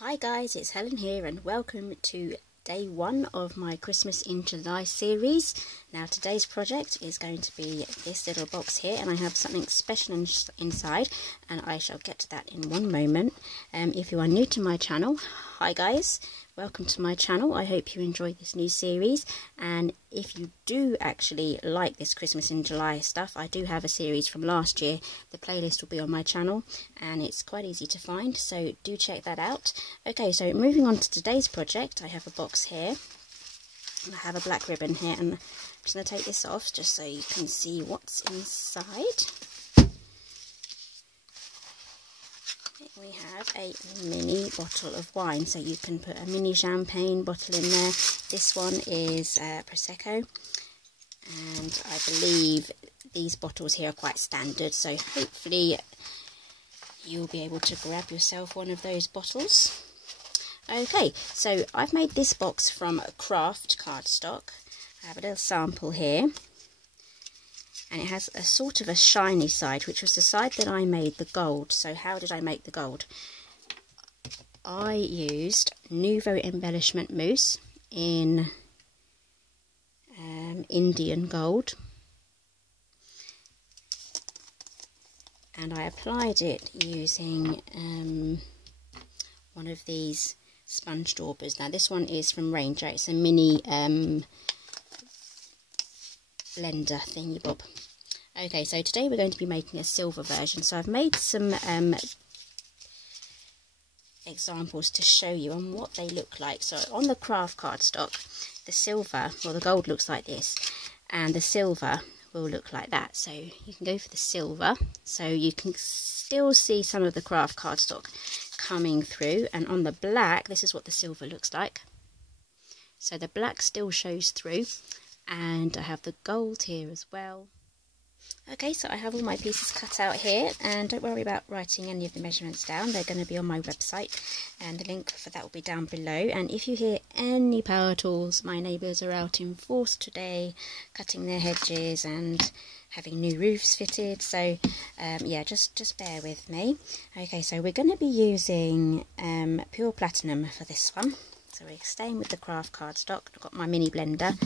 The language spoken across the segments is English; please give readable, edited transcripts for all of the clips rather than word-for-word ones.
Hi guys, it's Helen here and welcome to day one of my Christmas in July series. Now today's project is going to be this little box here, and I have something special inside, and I shall get to that in one moment. If you are new to my channel, hi guys, welcome to my channel. I hope you enjoy this new series, and if you do actually like this Christmas in July stuff, I do have a series from last year. The playlist will be on my channel and it's quite easy to find, so do check that out. Okay, so moving on to today's project, I have a box here and I have a black ribbon here, and I'm just going to take this off just so you can see what's inside. We have a mini bottle of wine, so you can put a mini champagne bottle in there. This one is Prosecco, and I believe these bottles here are quite standard, so hopefully you'll be able to grab yourself one of those bottles. Okay, so I've made this box from craft cardstock. I have a little sample here, and it has a sort of a shiny side, which was the side that I made the gold. So how did I make the gold? I used Nouveau embellishment mousse in Indian gold, and I applied it using one of these sponge daubers. Now this one is from Ranger. It's a mini blender thingy bob. Okay, so today we're going to be making a silver version. So I've made some examples to show you on what they look like. So on the craft cardstock, the silver, well, the gold looks like this, and the silver will look like that. So you can go for the silver, so you can still see some of the craft cardstock coming through, and on the black, this is what the silver looks like. So the black still shows through, and I have the gold here as well. Okay, so I have all my pieces cut out here, and don't worry about writing any of the measurements down. They're going to be on my website, and the link for that will be down below. And if you hear any power tools, my neighbours are out in force today, cutting their hedges and having new roofs fitted, so yeah, just bear with me. Okay, so we're going to be using pure platinum for this one. So we're staying with the craft cardstock. I've got my mini blender.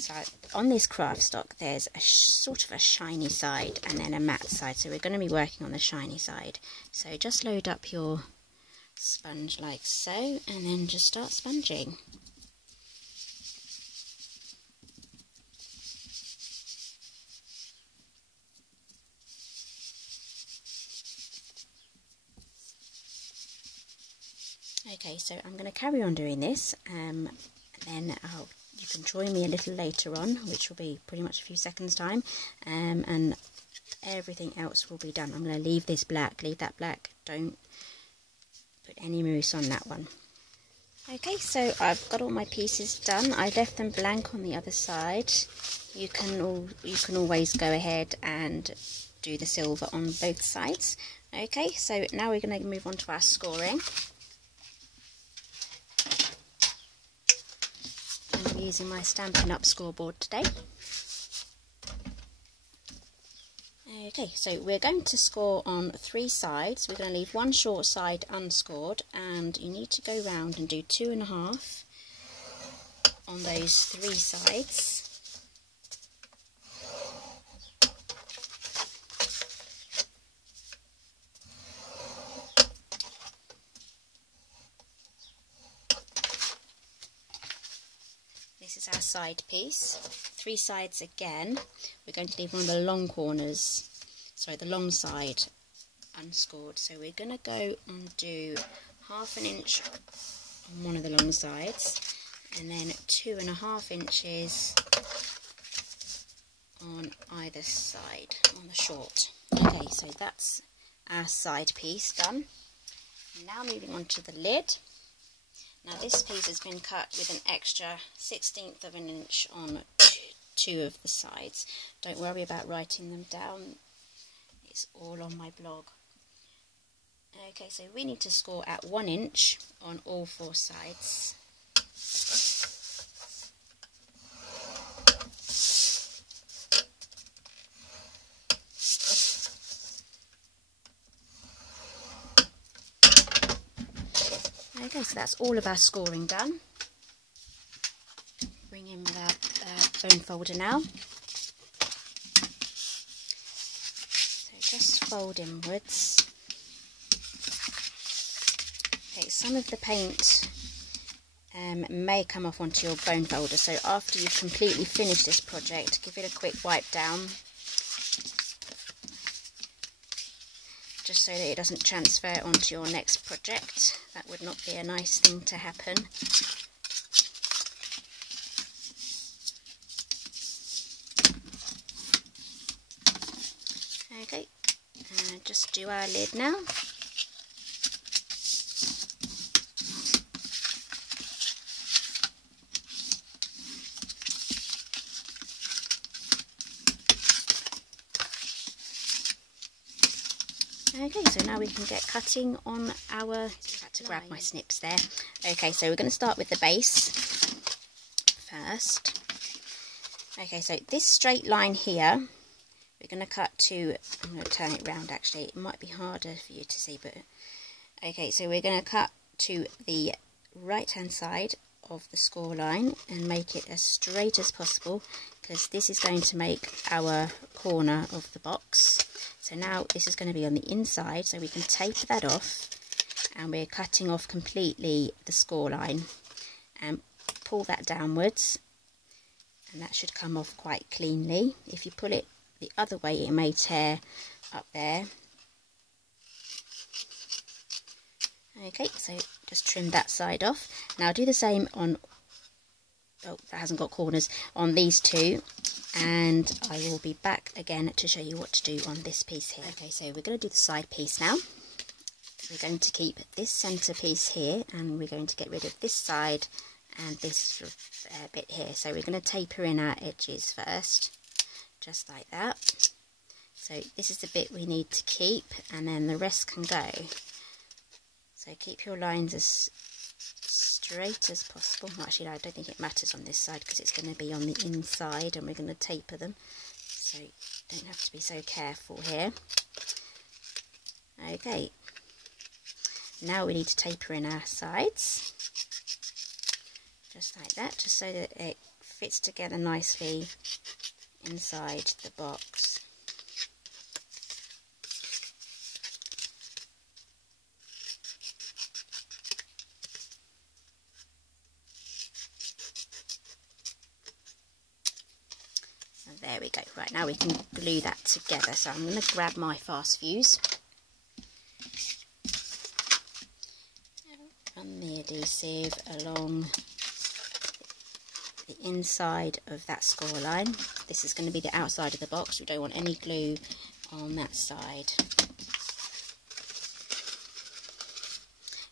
So on this craft stock, there's a sort of a shiny side and then a matte side. So we're going to be working on the shiny side. So just load up your sponge like so, and then just start sponging. Okay, so I'm going to carry on doing this, and then you can join me a little later on, which will be pretty much a few seconds time, and everything else will be done. I'm going to leave this black, leave that black, don't put any mousse on that one. Okay, so I've got all my pieces done. I left them blank on the other side. You can always go ahead and do the silver on both sides. Okay, so now we're going to move on to our scoring. I'm using my Stampin' Up scoreboard today. Okay, so we're going to score on 3 sides. We're going to leave one short side unscored, and you need to go round and do 2.5 on those 3 sides. This is our side piece. 3 sides again. We're going to leave one of the long corners, sorry, the long side unscored. So we're going to go and do 1/2 inch on one of the long sides, and then 2.5 inches on either side on the short. Okay, so that's our side piece done. Now moving on to the lid. Now this piece has been cut with an extra 1/16 of an inch on two of the sides. Don't worry about writing them down, it's all on my blog. Okay, so we need to score at 1 inch on all 4 sides. Okay, so that's all of our scoring done. Bring in with our bone folder now. So just fold inwards. Okay, some of the paint may come off onto your bone folder, so after you've completely finished this project, give it a quick wipe down, just so that it doesn't transfer onto your next project. That would not be a nice thing to happen. Okay, and just do our lid now. Okay, so now we can get cutting on our, I had to grab my snips there. Okay, so we're going to start with the base first. Okay, so this straight line here, we're going to cut to, I'm going to turn it round actually, it might be harder for you to see, but okay, so we're going to cut to the right hand side of the score line and make it as straight as possible, because this is going to make our corner of the box. So now this is going to be on the inside, so we can taper that off, and we're cutting off completely the score line and pull that downwards, and that should come off quite cleanly. If you pull it the other way, it may tear up there. Okay, so just trim that side off. Now do the same on, oh, that hasn't got corners, on these two, and I will be back again to show you what to do on this piece here. Okay, so we're going to do the side piece now. We're going to keep this centre piece here, and we're going to get rid of this side and this bit here. So we're going to taper in our edges first, just like that. So this is the bit we need to keep, and then the rest can go. So keep your lines as straight as possible. Well, actually, no, I don't think it matters on this side because it's going to be on the inside and we're going to taper them. So you don't have to be so careful here. Okay. Now we need to taper in our sides. Just like that, just so that it fits together nicely inside the box. There we go. Right, now we can glue that together. So I'm going to grab my fast fuse. Run the adhesive along the inside of that score line. This is going to be the outside of the box. We don't want any glue on that side.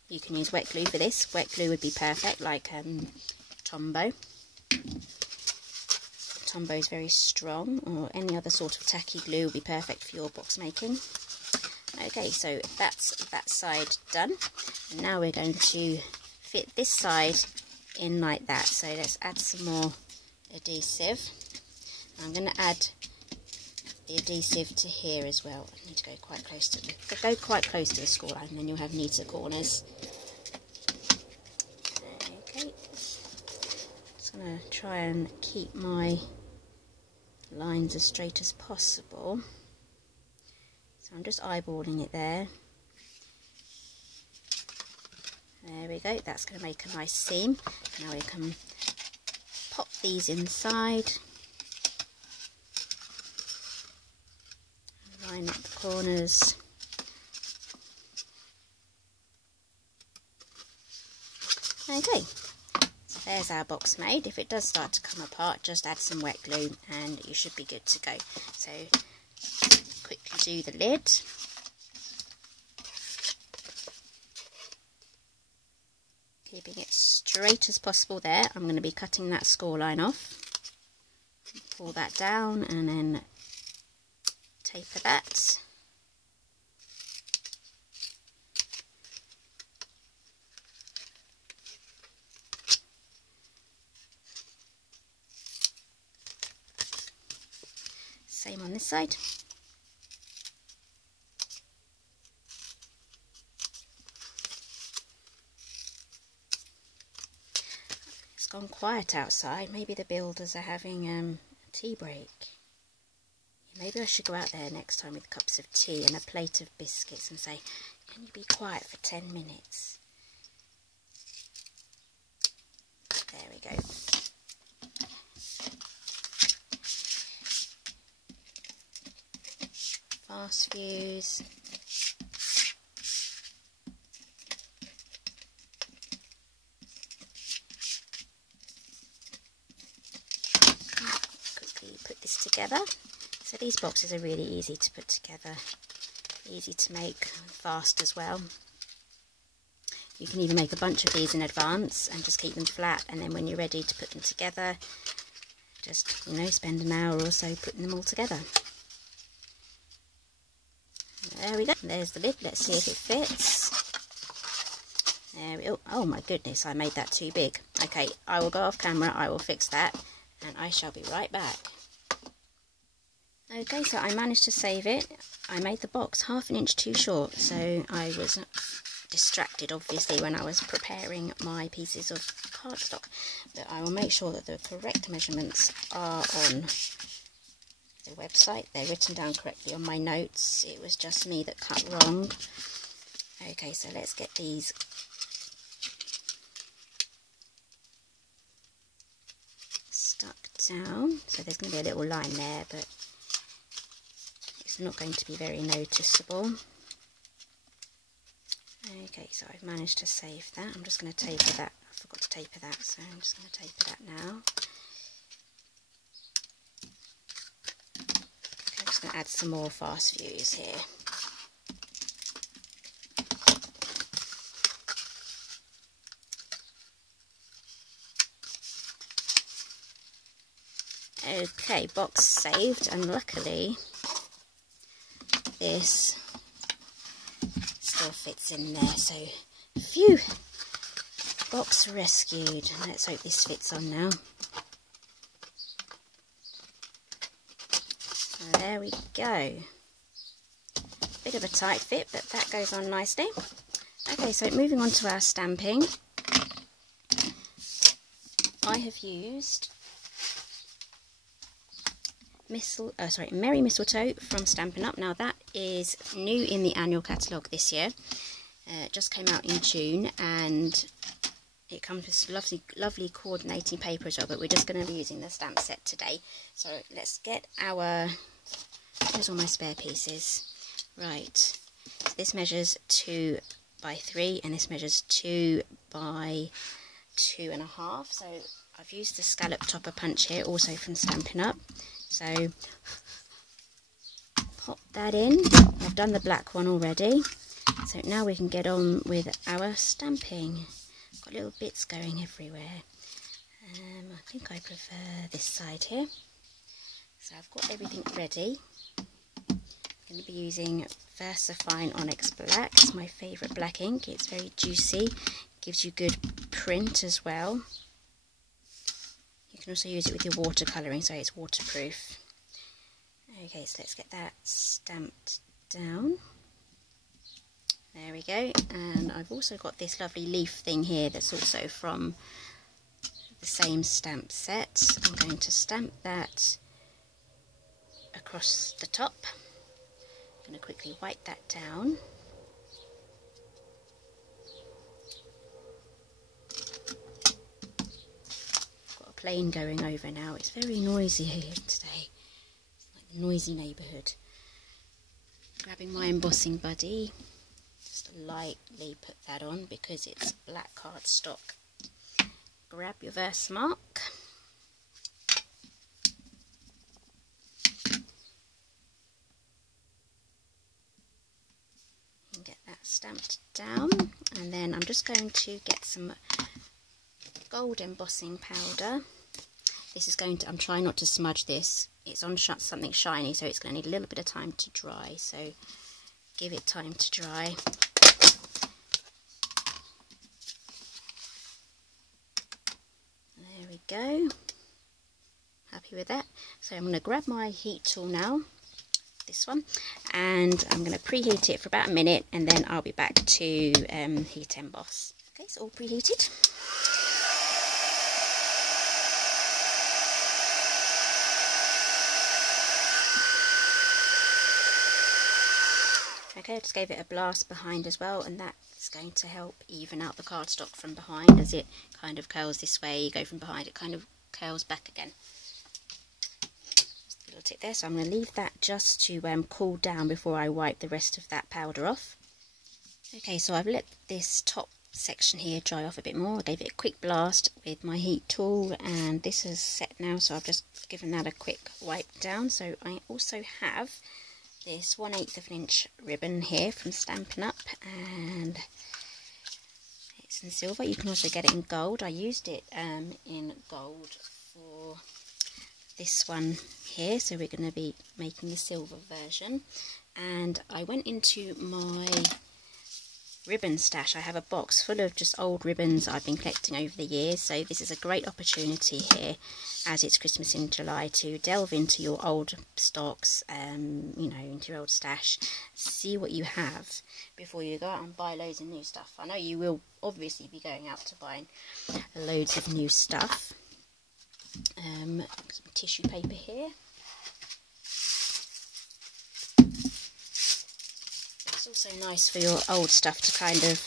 You can use wet glue for this. Wet glue would be perfect, like Tombow. Tombow is very strong, or any other sort of tacky glue will be perfect for your box making. Okay, so that's that side done. And now we're going to fit this side in like that. So let's add some more adhesive. I'm going to add the adhesive to here as well. I need to go quite close to the score line, and then you'll have neater corners. Okay, just going to try and keep my lines as straight as possible. So I'm just eyeballing it there. There we go, that's going to make a nice seam. Now we can pop these inside, line up the corners. Okay, so there's our box made. If it does start to come apart, just add some wet glue and you should be good to go. So quickly do the lid. Keeping it straight as possible there. I'm going to be cutting that score line off. Pull that down and then taper that. Same on this side. It's gone quiet outside. Maybe the builders are having a tea break. Maybe I should go out there next time with cups of tea and a plate of biscuits and say, can you be quiet for 10 minutes? There we go. Fast views. Quickly put this together. So these boxes are really easy to put together, easy to make, fast as well. You can even make a bunch of these in advance and just keep them flat, and then when you're ready to put them together, just, you know, spend an hour or so putting them all together. There we go. There's the lid. Let's see if it fits. There we go. Oh my goodness, I made that too big. Okay, I will go off camera, I will fix that, and I shall be right back. Okay, so I managed to save it. I made the box 1/2 inch too short, so I was distracted obviously when I was preparing my pieces of cardstock. But I will make sure that the correct measurements are on the website. They're written down correctly on my notes. It was just me that cut wrong. Okay, so let's get these stuck down. So there's going to be a little line there, but it's not going to be very noticeable. Okay, so I've managed to save that. I'm just going to taper that. I forgot to taper that, so I'm just going to taper that now. Okay, I'm just going to add some more fast views here. Okay, box saved, and luckily this still fits in there, so phew, box rescued. Let's hope this fits on now. There we go. Bit of a tight fit, but that goes on nicely. Okay, so moving on to our stamping. I have used Merry Mistletoe from stampin'Up. Now that is new in the annual catalogue this year. It just came out in June, and it comes with lovely coordinating paper as well, but we're just going to be using the stamp set today. So let's get our, here's all my spare pieces. Right, so this measures 2 by 3 and this measures 2 by 2.5. So I've used the scallop topper punch here, also from stampin'Up. So pop that in. I've done the black one already, so now we can get on with our stamping. Got little bits going everywhere. I think I prefer this side here. So I've got everything ready. I'm going to be using VersaFine Onyx Black. It's my favourite black ink. It's very juicy, gives you good print as well. You can also use it with your watercolouring, so it's waterproof. Okay, so let's get that stamped down. There we go. And I've also got this lovely leaf thing here that's also from the same stamp set. I'm going to stamp that across the top. I'm going to quickly wipe that down. Plane going over now. It's very noisy here today. It's like the noisy neighbourhood. Grabbing my embossing buddy, just lightly put that on because it's black cardstock. Grab your Versamark. And get that stamped down, and then I'm just going to get some gold embossing powder. This is going to, I'm trying not to smudge this. It's on something shiny, so it's going to need a little bit of time to dry. So give it time to dry. There we go. Happy with that. So I'm going to grab my heat tool now, this one, and I'm going to preheat it for about a minute, and then I'll be back to heat emboss. Okay, it's all preheated. Okay, I just gave it a blast behind as well, and that's going to help even out the cardstock from behind. As it kind of curls this way, you go from behind, it kind of curls back again. Just a little tip there, so I'm going to leave that just to cool down before I wipe the rest of that powder off. Okay, so I've let this top section here dry off a bit more. I gave it a quick blast with my heat tool, and this is set now, so I've just given that a quick wipe down. So I also have this 1/8 of an inch ribbon here from Stampin' Up, and it's in silver. You can also get it in gold. I used it in gold for this one here, so we're going to be making the silver version. And I went into my ribbon stash. I have a box full of just old ribbons I've been collecting over the years, so this is a great opportunity here, as it's Christmas in July, to delve into your old stocks, you know, into your old stash, see what you have before you go out and buy loads of new stuff. I know you will obviously be going out to buy loads of new stuff. Some tissue paper here. It's also nice for your old stuff to kind of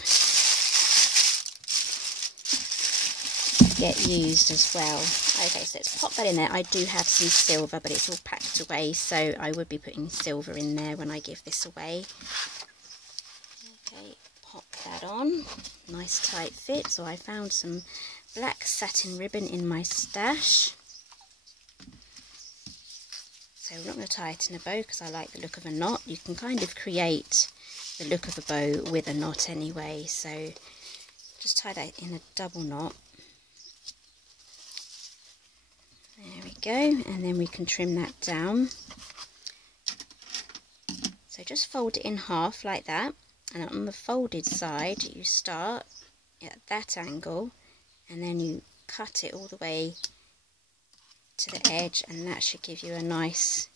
get used as well. Okay, so let's pop that in there. I do have some silver, but it's all packed away, so I would be putting silver in there when I give this away. Okay, pop that on. Nice tight fit. So I found some black satin ribbon in my stash. So we're not going to tie it in a bow because I like the look of a knot. You can kind of create the look of a bow with a knot anyway, so just tie that in a double knot. There we go, and then we can trim that down. So just fold it in half like that, and on the folded side you start at that angle, and then you cut it all the way to the edge, and that should give you a nice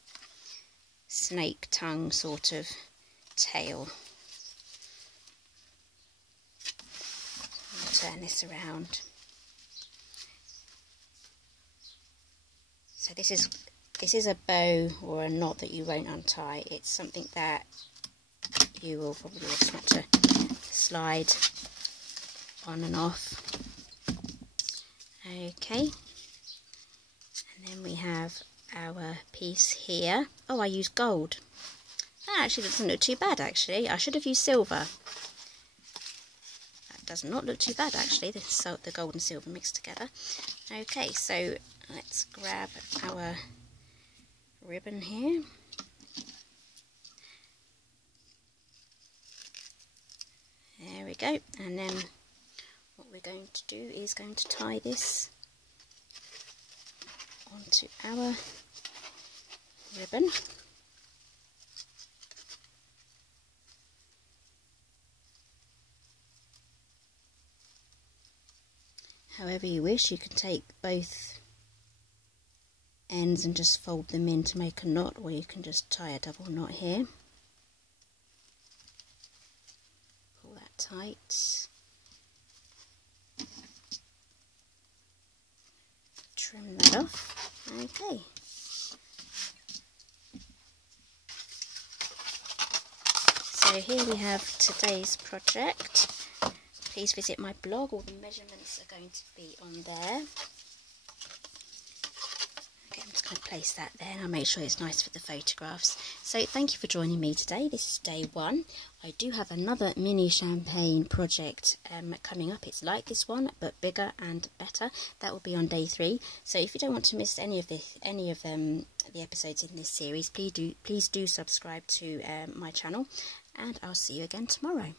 snake tongue sort of tail. I'll turn this around. So this is a bow or a knot that you won't untie. It's something that you will probably just want to slide on and off. Okay. And then we have our piece here. Oh, I used gold. That actually doesn't look too bad, actually. I should have used silver. That does not look too bad, actually, the gold and silver mixed together. Okay, so let's grab our ribbon here. There we go. And then what we're going to do is going to tie this onto our ribbon. However you wish, you can take both ends and just fold them in to make a knot, or you can just tie a double knot here. Pull that tight. Trim that off. Okay. So here we have today's project. Please visit my blog, all the measurements are going to be on there. Okay, I'm just going to place that there and I'll make sure it's nice for the photographs. So thank you for joining me today. This is day one. I do have another mini champagne project coming up. It's like this one but bigger and better. That will be on day 3. So if you don't want to miss any of the episodes in this series, please do subscribe to my channel, and I'll see you again tomorrow.